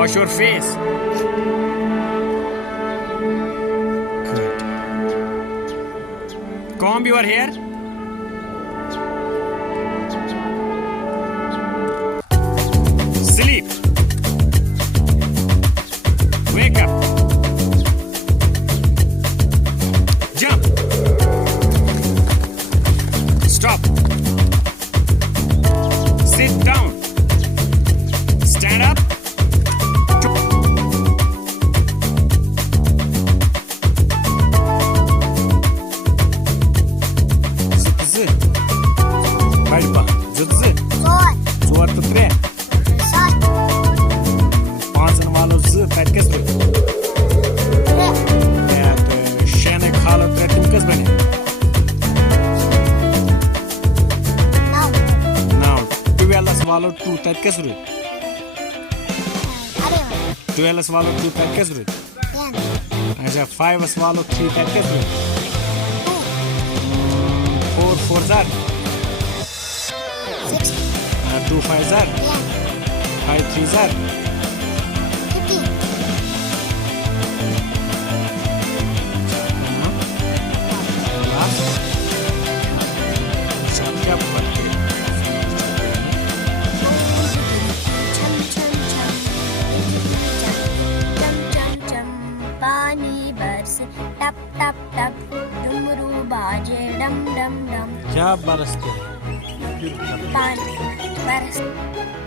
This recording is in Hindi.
Wash your face. Good. Comb your hair. Sleep. Wake up. Jump. Stop. Sit down. Stand up. Zı. Kalpa. Zı. Zor to tre. Paanzın valo zı ferkes bı. Şene khalo tre timkes bane. Now. 12 valo 2 ferkes bı. 12 वालों 2 पैकेज रुई अच्छा 5 वालों 3 पैकेज रुई 4 4 जार 2 5 जार 5 3 जार 50 पानी बरस टप टप टप डमरू बाजे डम डम डम क्या बरसते पानी बरस